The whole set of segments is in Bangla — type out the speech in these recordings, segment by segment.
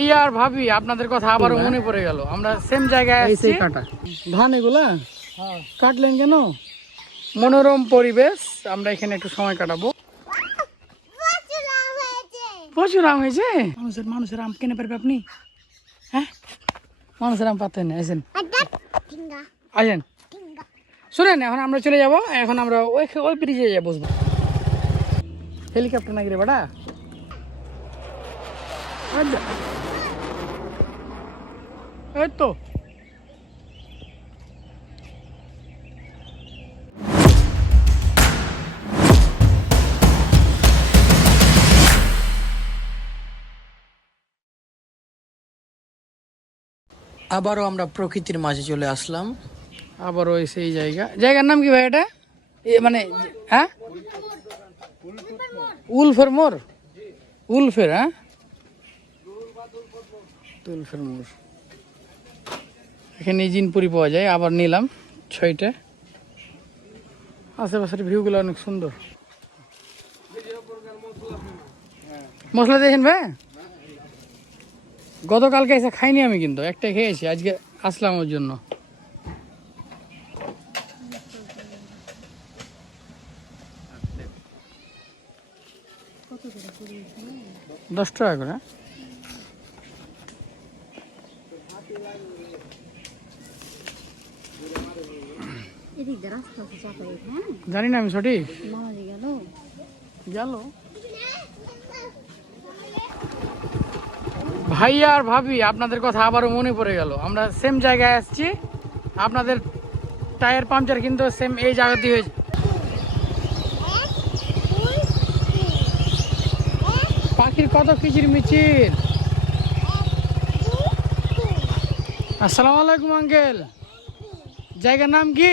এই আর ভাবি আপনাদের কথা আবারও মনে পড়ে গেল। আমরা সেম জায়গায় আসছি। কাটা। ধান এগুলা? কাটলেন কেন? মনোরম পরিবেশ আমরা এখানে একটু সময় কাটাবো। প্রচুর আম হয়েছে? মানুষের মানুষের আম কিনে পারবে আপনি? হ্যাঁ? মানুষের আম পাতেন আসেন আসেন শুনেন এখন আমরা চলে যাব এখন আমরা ওই ওই ব্রিজে যাব। বসবো হেলিকপ্টার নাকি রে আচ্ছা। এই তো। আবারও আমরা প্রকৃতির মাঝে চলে আসলাম। আবারও ওই সেই জায়গা। জায়গার নাম কি ভাই এটা? মানে হ্যাঁ? উলফের মোর উলফের হ্যাঁ? এখানে জিনপুরি পাওয়া যায়, আবার নিলাম ছয়টা। আশেপাশের ভিউগুলো অনেক সুন্দর। মশলা দেখেন ভাই? গতকালকে এসে খাইনি আমি কিন্তু একটাই খেয়েছি, আজকে আসলাম ওর জন্য। দশ টাকা করে এদিক দিয়ে রাস্তা আছে চাপাই হ্যাঁ? জানি না আমি সঠিক। মামাজি গেল। গেল? ভাই আর ভাবি আপনাদের কথা আবারও মনে পড়ে গেল। আমরা সেম জায়গায় আসছি। আপনাদের টায়ার পাংচার কিন্তু সেম এই জায়গাতে হয়েছে। পাখির কত কিচির মিচির আসসালামু আলাইকুম আঙ্কেল জায়গার নাম কি?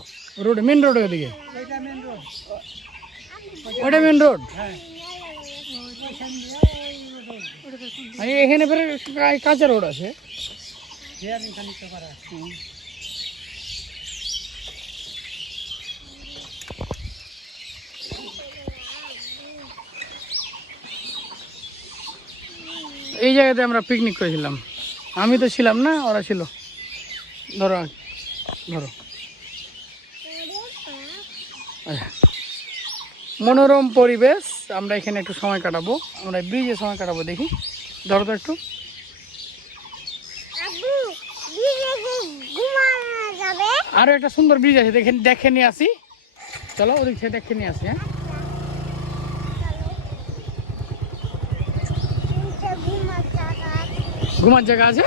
রোডে মেন রোড ওদিকে ওটা মেন রোড এখানে ফের কাঁচা রোড আছে। এই জায়গাতে আমরা পিকনিক করেছিলাম। আমি তো ছিলাম না, ওরা ছিল। ধরো ধরো। মনোরম পরিবেশ আমরা এখানে একটু সময় কাটাবো। আমরা ব্রিজে সময় কাটাবো দেখি। ধরো তো একটু। আরও একটা সুন্দর ব্রিজ আছে দেখে দেখে নিয়ে আসি। চলো ওদিক থেকে দেখে নিয়ে আসি হ্যাঁ। ঘুমার জায়গা আছে?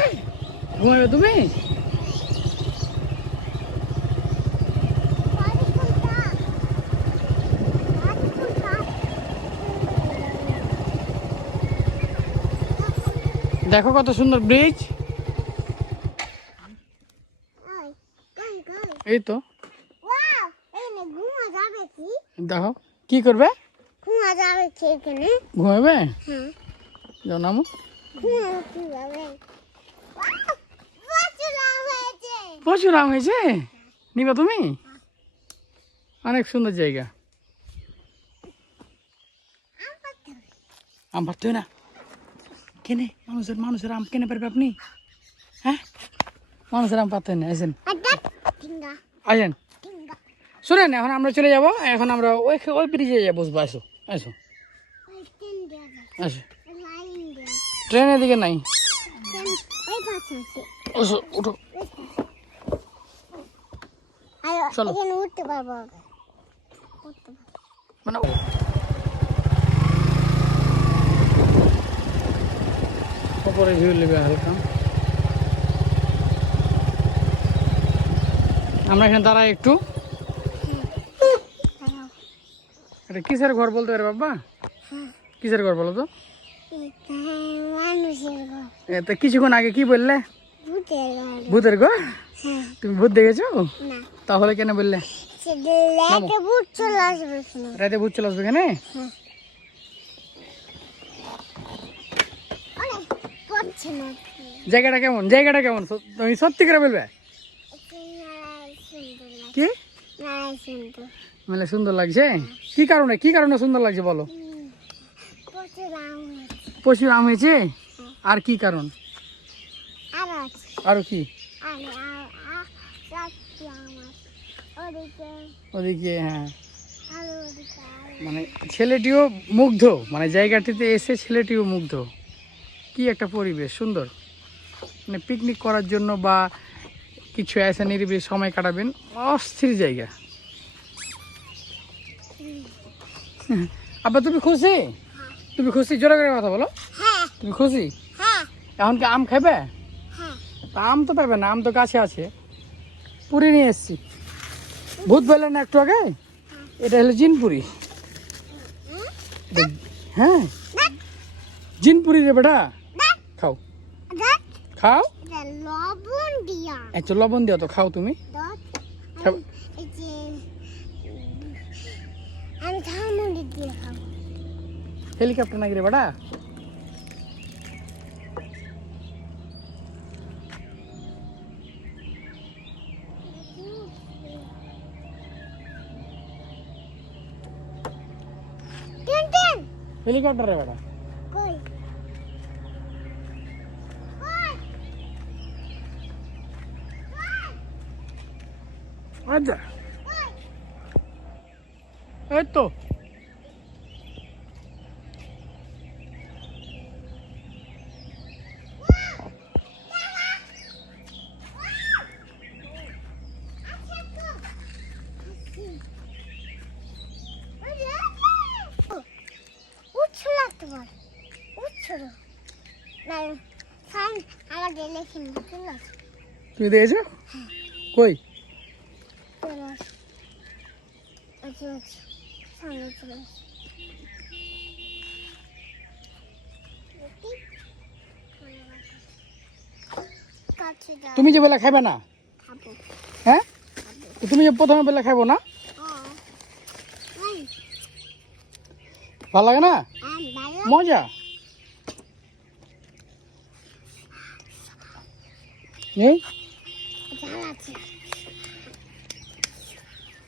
ঘুমাবে তুমি? দেখো কত সুন্দর ব্রিজ এই তো। দেখো, কি করবে? ঘুমাবে? যাও নামো। প্রচুর আম হয়েছে। নিবা তুমি? অনেক সুন্দর জায়গা। আম পারতে না? কেনে? মানুষের মানুষের আম কেনে পারবে আপনি? হ্যাঁ? মানুষের আম পারতেন না আসেন আসেন শুনেন এখন আমরা চলে যাব। এখন আমরা ওই ওই ব্রিজে যাব বসবো আসো আসো। আসো। ট্রেনের দিকে নাই। উঠো। চলো। মানে উপরে ভিউ নেবে হালকা। আমরা এখানে দাঁড়াই একটু। এটা কিসের ঘর বলতে পারে বাবা কিসের ঘর বলো তো? কিছুক্ষণ আগে কি বললে? ভূতের ঘর? হ্যাঁ তুমি ভূত দেখেছ? তাহলে কেন বললে? রাতে ভূত চলে আসবে কেন অনেক পড়ছে না জায়গাটা কেমন? জায়গাটা কেমন? তুমি সত্যি করে বলবে? কি? মানে সুন্দর লাগছে? কি কারণে কি কারণে সুন্দর লাগছে বলো? প্রচুর আম হয়েছে। হয়েছে? আর কি কারণ? আরও কি? ওদিকে। হ্যাঁ। মানে ছেলেটিও মুগ্ধ। মানে জায়গাটিতে এসে ছেলেটিও মুগ্ধ। কি একটা পরিবেশ, সুন্দর। মানে পিকনিক করার জন্য বা কিছু এসে নিরিবিলি সময় কাটাবেন, অস্থির জায়গা। আব্বা, তুমি খুশি? তুমি খুশি? জোরে করে কথা বলো। তুমি খুশি? এখন কি আম খাবে আম তো পাবে না, আম তো কাছে আছে। পুরি নিয়ে এসছি। ভূত বললেন না একটু আগে? এটা হলো জিনপুরি। হ্যাঁ? জিনপুরি রে বেটা। খাও। খাও? লবণ দিয়া একটু লবণ দিও তো খাও তুমি। দিয়ে হেলিকপ্টার নাকি রে বেটা হেলিকপ্টার রে বেটা কই কই আচ্ছা। এই তো। উচ্ছ লাগতে পারে উচ্ছ না সান আমার গেলে কিনবো তুমি দেখেছ? কই? সামনে চলে আস কাছে যা তুমি যে বেলা খাবে না? হ্যাঁ? তুমি যে প্রথমে বেলা খাব না? হ্যাঁ ভালো লাগে না? ভালো। মজা? এই?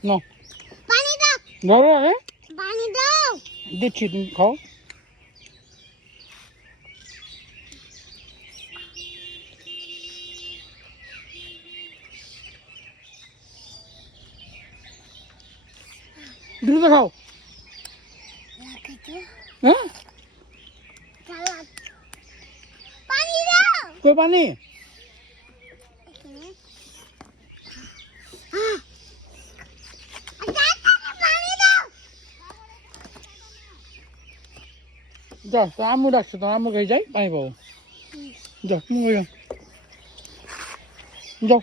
ঝাল আছে ন পানি দাও ধরো আগে পানি দাও দিচ্ছি তুমি খাও দ্রুত খাও হ্যাঁ কই পানি যা তো আম্মু ডাকছে তোমার আম্মু খাই যাই পানি পাবো যাও তুমি ওই যাও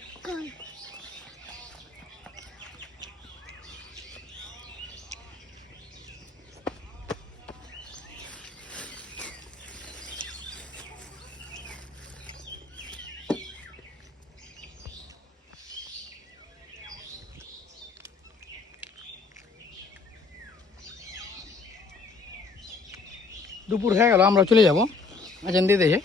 দুপুর হয়ে গেল আমরা চলে যাব। আচ্ছা দিয়ে দেখে।